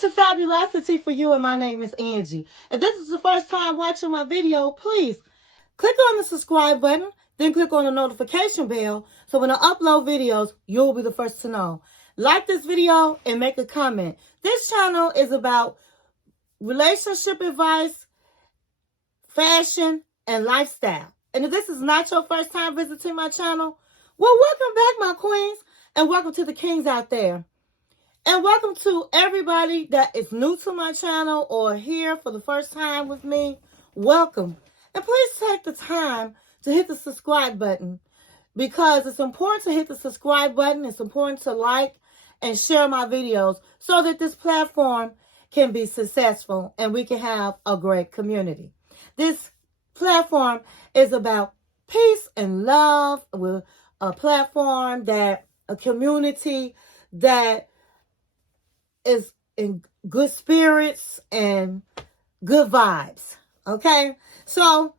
to Fabulosity For You, and my name is Angie. If this is the first time watching my video, please click on the subscribe button, then click on the notification bell so when I upload videos, you'll be the first to know. Like this video and make a comment. This channel is about relationship advice, fashion, and lifestyle. And if this is not your first time visiting my channel, well, welcome back, my queens, and welcome to the kings out there. And welcome to everybody that is new to my channel or here for the first time with me. Welcome. And please take the time to hit the subscribe button because it's important to hit the subscribe button. It's important to like and share my videos so that this platform can be successful and we can have a great community. This platform is about peace and love. We're a platform a community that is in good spirits and good vibes. Okay? So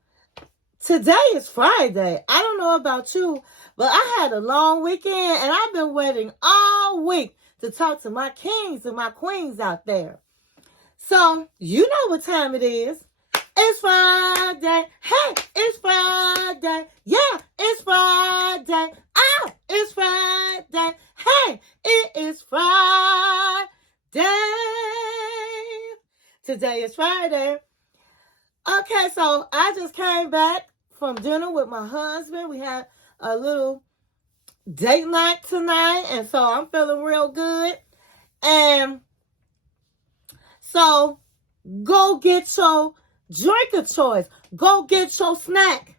today is Friday. I don't know about you, but I had a long weekend and I've been waiting all week to talk to my kings and my queens out there. So you know what time it is. It's Friday. Hey, it's Friday. Yeah, it's Friday. Oh, it's Friday. Hey, it is Friday. Today is Friday. Okay, so I just came back from dinner with my husband. We had a little date night tonight, and so I'm feeling real good. And so go get your drink of choice. Go get your snack.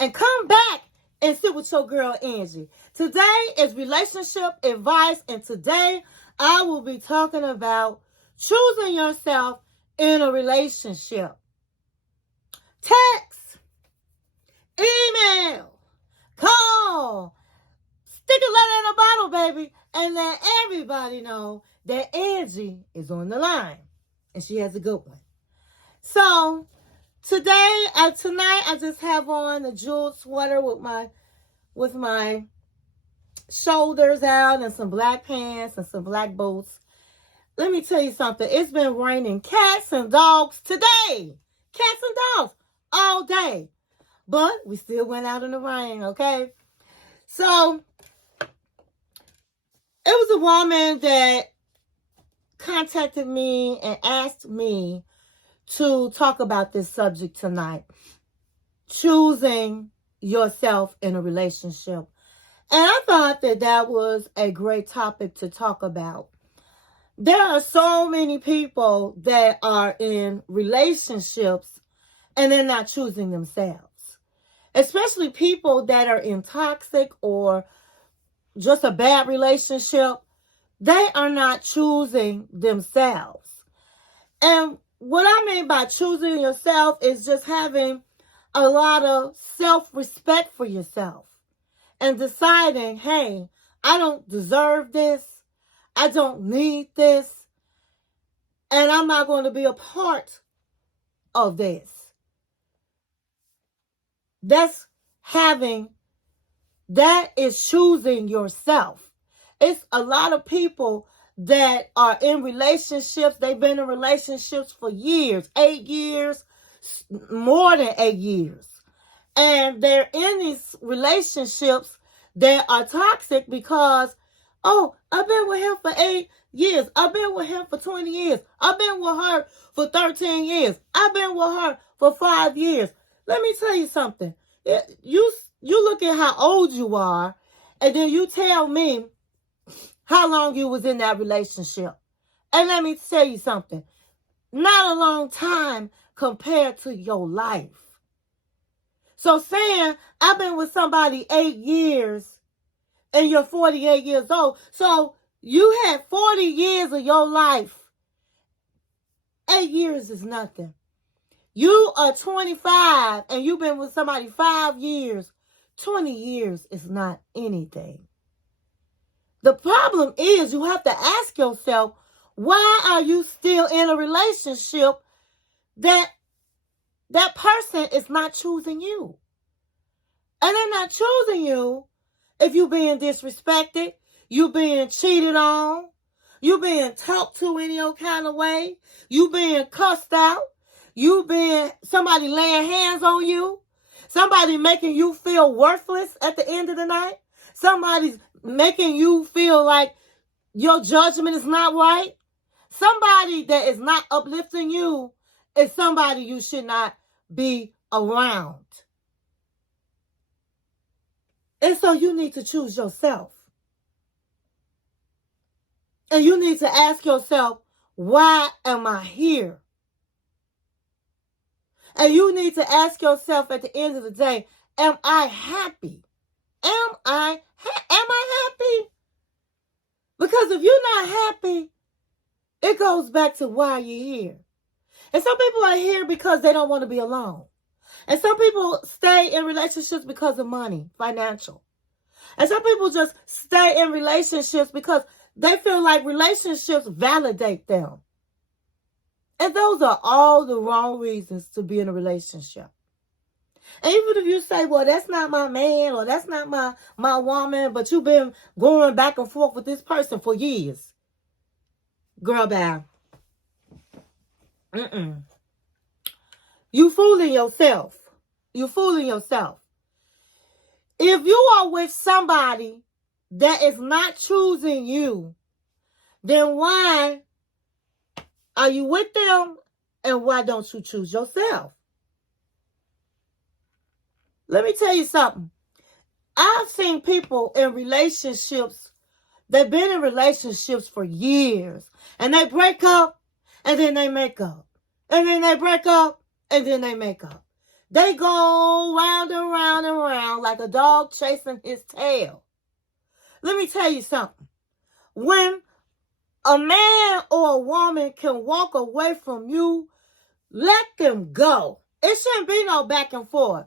And come back and sit with your girl, Angie. Today is relationship advice, and today I will be talking about choosing yourself in a relationship. Text, email, call, stick a letter in a bottle, baby, and let everybody know that Angie is on the line, and she has a good one. So tonight, I just have on a jeweled sweater with my shoulders out and some black pants and some black boots. Let me tell you something. It's been raining cats and dogs today. Cats and dogs all day. But we still went out in the rain, okay? So it was a woman that contacted me and asked me to talk about this subject tonight. Choosing yourself in a relationship. And I thought that was a great topic to talk about. There are so many people that are in relationships and they're not choosing themselves. Especially people that are in toxic or just a bad relationship. They are not choosing themselves. And what I mean by choosing yourself is just having a lot of self-respect for yourself and deciding, hey, I don't deserve this. I don't need this. And I'm not going to be a part of this. That is choosing yourself. It's a lot of people that are in relationships. They've been in relationships for years, 8 years, more than 8 years. And they're in these relationships that are toxic because, oh, I've been with him for 8 years. I've been with him for 20 years. I've been with her for 13 years. I've been with her for 5 years. Let me tell you something. You look at how old you are, and then you tell me how long you was in that relationship. And let me tell you something. Not a long time compared to your life. So saying I've been with somebody 8 years and you're 48 years old. So you had 40 years of your life. 8 years is nothing. You are 25 and you've been with somebody 5 years. 20 years is not anything. The problem is you have to ask yourself, why are you still in a relationship that person is not choosing you? And they're not choosing you if you're being disrespected, you being cheated on, You being talked to any old kind of way. You being cussed out. You being somebody laying hands on you. Somebody making you feel worthless at the end of the night. Somebody's making you feel like your judgment is not right. Somebody that is not uplifting you is somebody you should not be around. And so you need to choose yourself. And you need to ask yourself, why am I here? And you need to ask yourself at the end of the day, am I happy? Am I happy? Because if you're not happy, it goes back to why you're here. And some people are here because they don't want to be alone. And some people stay in relationships because of money, financial. And some people just stay in relationships because they feel like relationships validate them. And those are all the wrong reasons to be in a relationship. And even if you say, well, that's not my man or that's not my woman, but you've been going back and forth with this person for years. Girl, bye. You fooling yourself. You fooling yourself. If you are with somebody that is not choosing you, then why are you with them and why don't you choose yourself? Let me tell you something. I've seen people in relationships, they've been in relationships for years, and they break up, and then they make up. And then they break up, and then they make up. They go round and round and round like a dog chasing his tail. Let me tell you something. When a man or a woman can walk away from you, let them go. It shouldn't be no back and forth.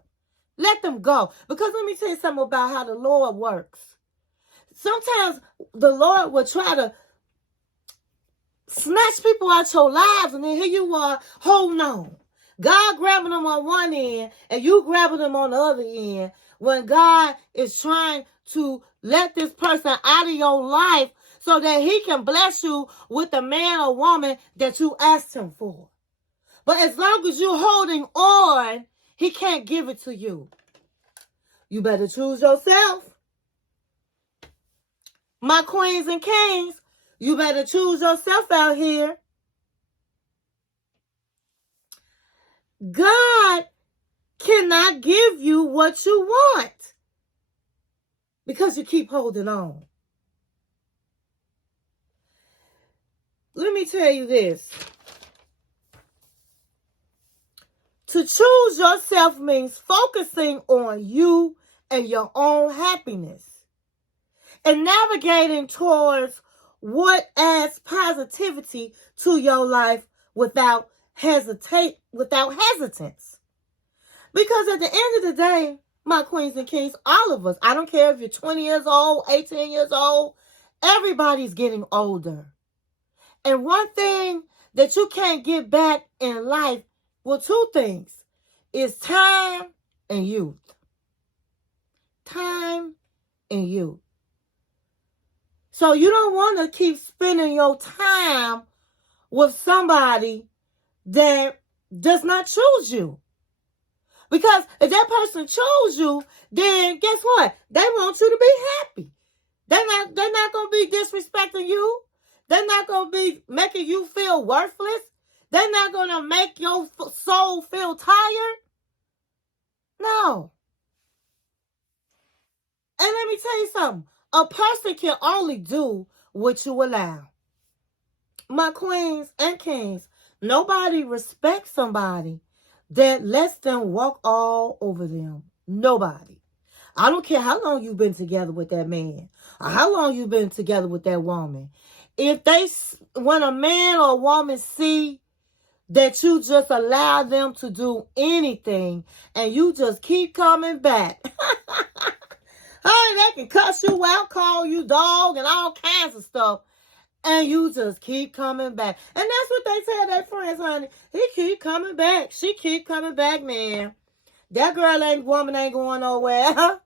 Let them go. Because let me tell you something about how the Lord works. Sometimes the Lord will try to snatch people out your lives, and then here you are holding on. God grabbing them on one end, and you grabbing them on the other end, when God is trying to let this person out of your life so that he can bless you with the man or woman that you asked him for. But as long as you're holding on, he can't give it to you. You better choose yourself. My queens and kings, you better choose yourself out here. God cannot give you what you want because you keep holding on. Let me tell you this. To choose yourself means focusing on you and your own happiness and navigating towards what adds positivity to your life without hesitance. Because at the end of the day, my queens and kings, all of us, I don't care if you're 20 years old, 18 years old, everybody's getting older. And one thing that you can't get back in life, well, two things, is time and youth. Time and youth. So you don't want to keep spending your time with somebody that does not choose you. Because if that person chose you, then guess what? They want you to be happy. They're not going to be disrespecting you. They're not going to be making you feel worthless. They're not going to make your soul feel tired. No. And let me tell you something. A person can only do what you allow. My queens and kings, nobody respects somebody that lets them walk all over them. Nobody. I don't care how long you've been together with that man or how long you've been together with that woman. When a man or woman see that you just allow them to do anything and you just keep coming back. Honey, they can cuss you out, call you dog and all kinds of stuff. And you just keep coming back. And that's what they tell their friends, honey. He keep coming back. She keep coming back, man. That woman ain't going nowhere.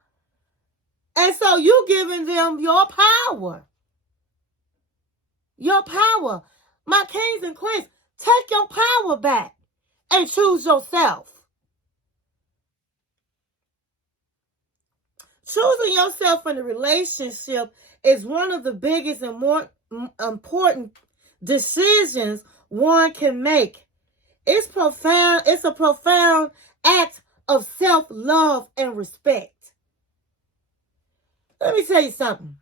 And so you giving them your power. your power. My kings and queens, take your power back and choose yourself. Choosing yourself in a relationship is one of the biggest and more important decisions one can make. It's profound. It's a profound act of self-love and respect. Let me tell you something.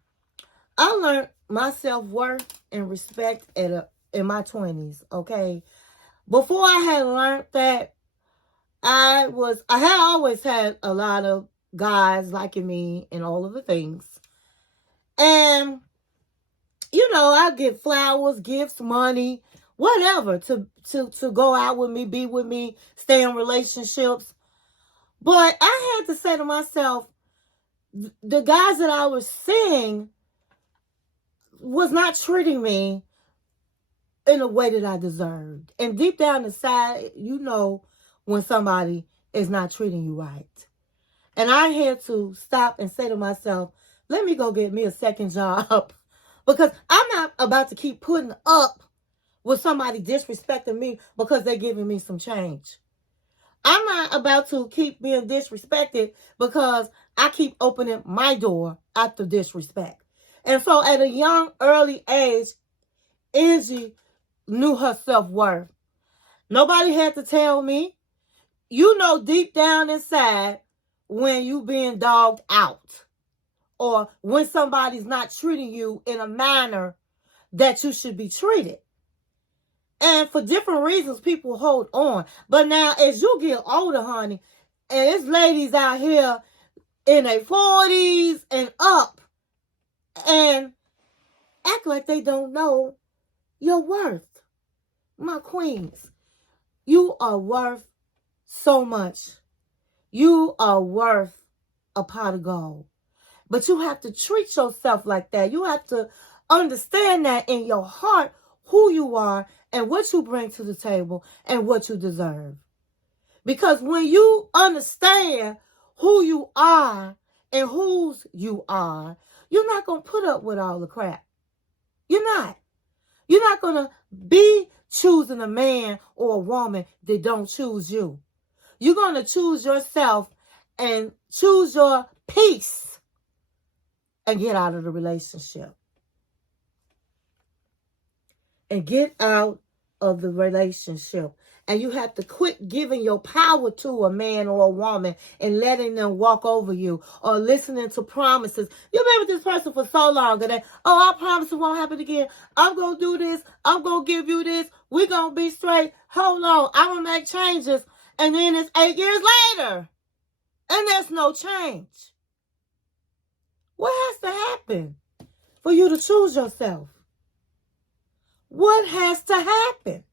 I learned my self-worth and respect in my 20s, okay? Before I had learned that, I had always had a lot of guys liking me and all of the things. And, I get flowers, gifts, money, whatever to go out with me, be with me, stay in relationships. But I had to say to myself, the guys that I was seeing was not treating me in a way that I deserved. And deep down inside, when somebody is not treating you right. And I had to stop and say to myself, let me go get me a second job. Because I'm not about to keep putting up with somebody disrespecting me because they're giving me some change. I'm not about to keep being disrespected because I keep opening my door after disrespect. And so at a young, early age, Angie knew her self-worth. Nobody had to tell me. Deep down inside when you being dogged out or when somebody's not treating you in a manner that you should be treated. And for different reasons, people hold on. But now, as you get older, honey, and there's ladies out here in their 40s and up and act like they don't know your worth. My queens, you are worth so much. You are worth a pot of gold. But you have to treat yourself like that. You have to understand that in your heart who you are and what you bring to the table and what you deserve. Because when you understand who you are and whose you are, you're not going to put up with all the crap. You're not. You're not going to be choosing a man or a woman that don't choose you. You're going to choose yourself and choose your peace and get out of the relationship. And get out of the relationship. And you have to quit giving your power to a man or a woman and letting them walk over you or listening to promises. You've been with this person for so long and I promise it won't happen again. I'm going to do this. I'm going to give you this. We're going to be straight. Hold on. I'm going to make changes. And then it's 8 years later. And there's no change. What has to happen for you to choose yourself? What has to happen?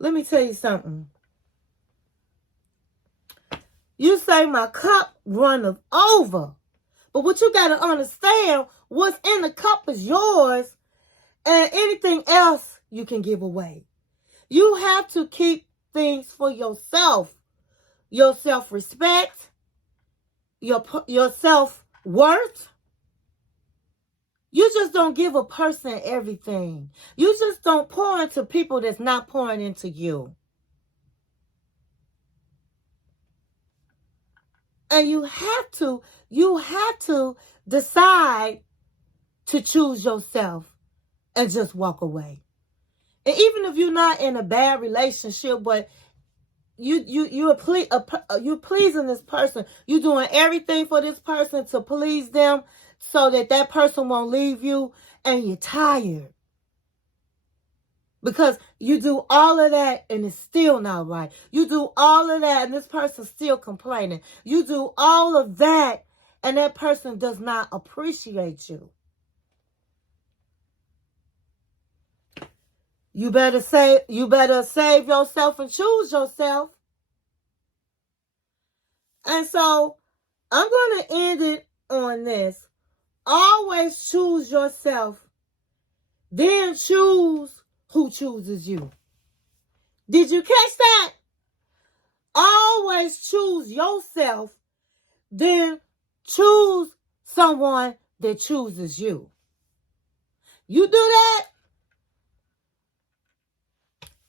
Let me tell you something. You say my cup runneth over. But what you got to understand, what's in the cup is yours, and anything else you can give away. You have to keep things for yourself. Your self-respect, your self-worth. You just don't give a person everything. You just don't pour into people that's not pouring into you. And you have to decide to choose yourself and just walk away. And even if you're not in a bad relationship, but you're pleasing this person, you're doing everything for this person to please them so that person won't leave you, and you're tired. Because you do all of that and it's still not right. You do all of that and this person's still complaining. You do all of that and that person does not appreciate you. You better save yourself and choose yourself. And so I'm going to end it on this. Always choose yourself. Then choose who chooses you. Did you catch that? Always choose yourself. Then choose someone that chooses you. You do that,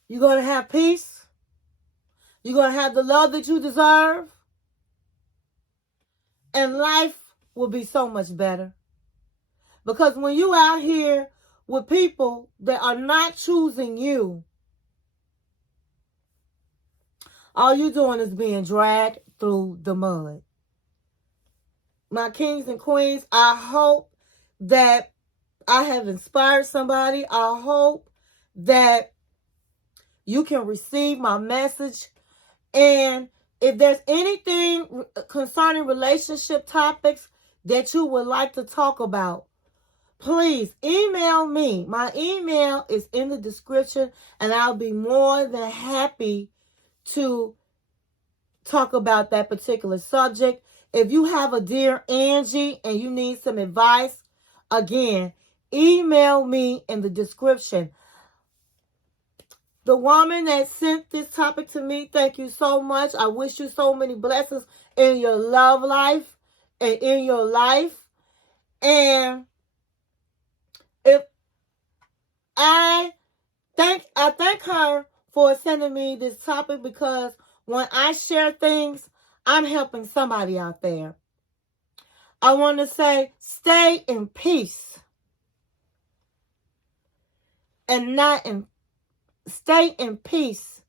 you're going to have peace. You're going to have the love that you deserve. And life will be so much better. Because when you out here with people that are not choosing you, all you're doing is being dragged through the mud. My kings and queens, I hope that I have inspired somebody. I hope that you can receive my message. And if there's anything concerning relationship topics that you would like to talk about, please email me. My email is in the description, and I'll be more than happy to talk about that particular subject. If you have a Dear Angie and you need some advice, again, email me in the description. The woman that sent this topic to me, thank you so much. I wish you so many blessings in your love life and in your life. And if I thank her for sending me this topic, because when I share things, I'm helping somebody out there. I want to say, stay in peace and not in stay in peace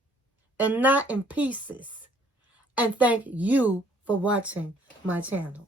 and not in pieces. And thank you for watching my channel.